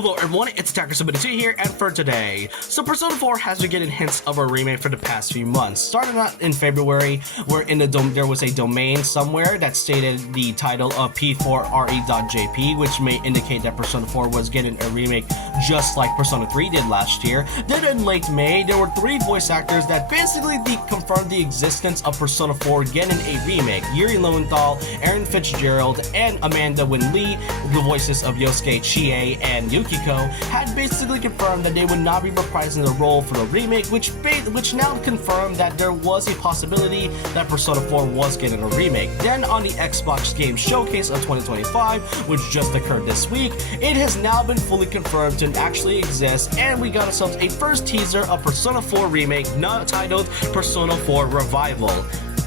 Hello everyone, it's Attacker72 here, and for today, so Persona 4 has been getting hints of a remake for the past few months. Starting out in February, where there was a domain somewhere that stated the title of p4re.jp, which may indicate that Persona 4 was getting a remake just like Persona 3 did last year. Then in late May, there were 3 voice actors that basically confirmed the existence of Persona 4 getting a remake. Yuri Lowenthal, Aaron Fitzgerald, and Amanda Wynn Lee, the voices of Yosuke Chie and Yukiko, had basically confirmed that they would not be reprising the role for the remake, which now confirmed that there was a possibility that Persona 4 was getting a remake. Then on the Xbox Game Showcase of 2025, which just occurred this week, it has now been fully confirmed to actually exist, and we got ourselves a first teaser of Persona 4 Remake, titled Persona 4 Revival.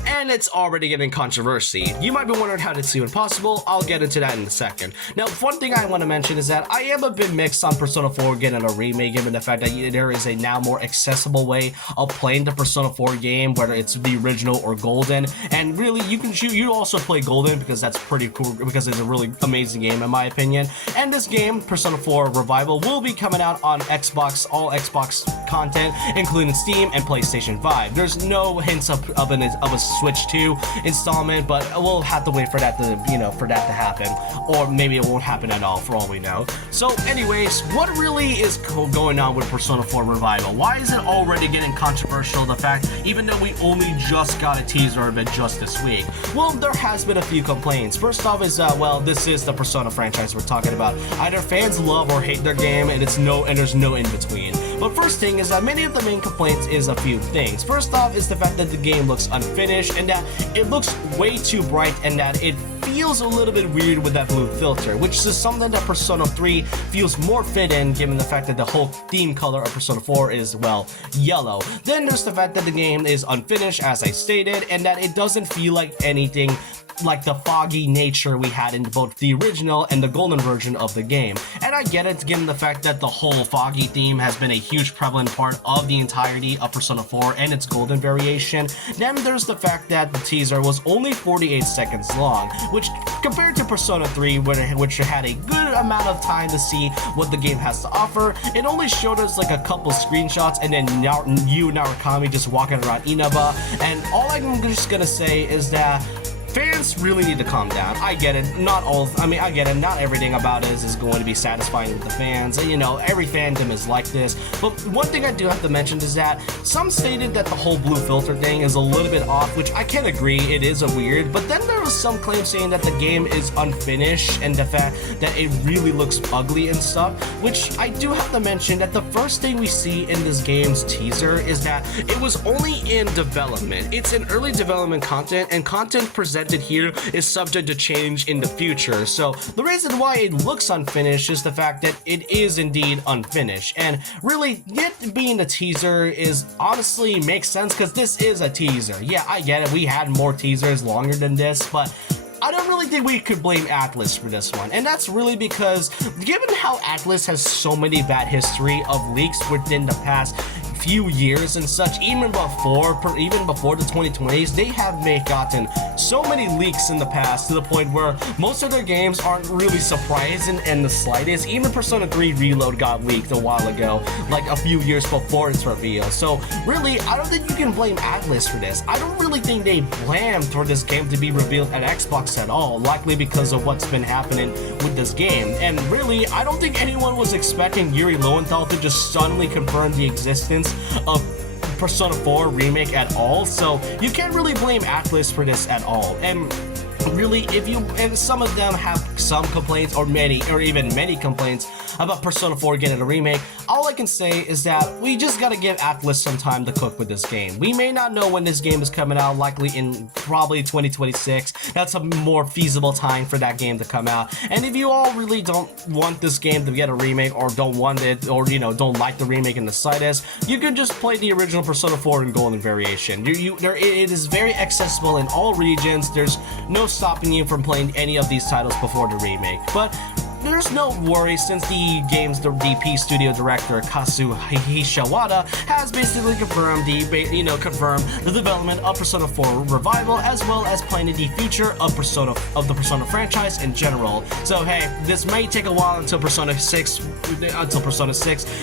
And it's already getting controversy. You might be wondering how it's even possible. I'll get into that in a second. Now, one thing I want to mention is that I am a bit mixed on Persona 4 getting a remake, given the fact that there is a now more accessible way of playing the Persona 4 game, whether it's the original or Golden. And really, you also play Golden because that's pretty cool, because it's a really amazing game in my opinion. And this game, Persona 4 Revival, will be coming out on Xbox, all Xbox content, including Steam and PlayStation 5. There's no hints of a Switch 2 installment, but we'll have to wait for that to, for that to happen, or maybe it won't happen at all for all we know. So anyways, what really is going on with Persona 4 Revival? Why is it already getting controversial, the fact, even though we only just got a teaser of it just this week? Well, there has been a few complaints. First off is, well, this is the Persona franchise we're talking about. Either fans love or hate their game, and there's no in between. But first thing is that many of the main complaints is a few things. First off is the fact that the game looks unfinished, and that it looks way too bright, and that it feels a little bit weird with that blue filter, which is something that Persona 3 feels more fit in, given the fact that the whole theme color of Persona 4 is, well, yellow. Then there's the fact that the game is unfinished, as I stated, and that it doesn't feel like anything like the foggy nature we had in both the original and the golden version of the game. And I get it, given the fact that the whole foggy theme has been a huge prevalent part of the entirety of Persona 4 and its golden variation. Then there's the fact that the teaser was only 48 seconds long, which compared to Persona 3, which had a good amount of time to see what the game has to offer, it only showed us like a couple screenshots and then you, Narukami, just walking around Inaba. And all I'm just gonna say is that fans really need to calm down. I get it. I get it. Not everything about it is going to be satisfying with the fans. Every fandom is like this. But one thing I do have to mention is that some stated that the whole blue filter thing is a little bit off, which I can agree, it is a weird. But then there was some claims saying that the game is unfinished and the fact that it really looks ugly and stuff, which I do have to mention that the first thing we see in this game's teaser is that it was only in development. It's in early development content, and content presented here is subject to change in the future. So the reason why it looks unfinished is the fact that it is indeed unfinished, and really it being a teaser is honestly makes sense because this is a teaser. Yeah, I get it, we had more teasers longer than this, but I don't really think we could blame Atlus for this one, and that's really because given how Atlus has so many bad history of leaks within the past few years and such, even before the 2020s, they have gotten so many leaks in the past to the point where most of their games aren't really surprising in the slightest. Even Persona 3 Reload got leaked a while ago, like a few years before its reveal. So really, I don't think you can blame Atlus for this. I don't really think they planned for this game to be revealed at Xbox at all, likely because of what's been happening with this game. And really, I don't think anyone was expecting Yuri Lowenthal to just suddenly confirm the existence of Persona 4 Remake at all, so you can't really blame Atlus for this at all. And really, and some of them have some complaints, or even many complaints about Persona 4 getting a remake. All I can say is that we just gotta give Atlus some time to cook with this game. We may not know when this game is coming out, likely in probably 2026. That's a more feasible time for that game to come out. And if you all really don't want this game to get a remake, or don't want it, or don't like the remake in the slightest, you can just play the original Persona 4 in golden variation. It is very accessible in all regions. There's no stopping you from playing any of these titles before the remake. But there's no worry since the DP studio director Kazu Hishiwada has basically confirmed the development of Persona 4 Revival, as well as planning the future of the Persona franchise in general. So hey, this may take a while until Persona 6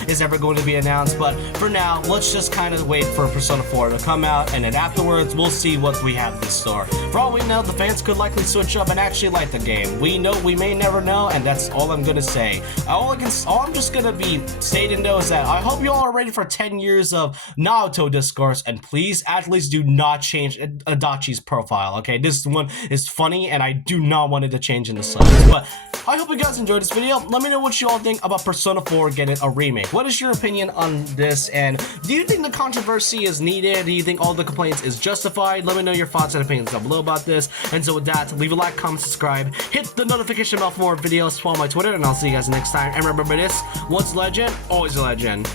is ever going to be announced, but for now, let's just kind of wait for Persona 4 to come out, and then afterwards, we'll see what we have in store. For all we know, the fans could likely switch up and actually like the game. We may never know, and that's all I'm gonna say. All I'm just gonna be stating though is that I hope you all are ready for 10 years of Naruto discourse, and please at least do not change Adachi's profile, okay? This one is funny, and I do not want it to change in the slightest. But I hope you guys enjoyed this video. Let me know what you all think about Persona 4 getting a remake. What is your opinion on this, and do you think the controversy is needed? Do you think all the complaints is justified? Let me know your thoughts and opinions down below about this. And so with that, leave a like, comment, subscribe, hit the notification bell for more videos, follow my Twitter, and I'll see you guys next time. And remember this, once a legend, always a legend.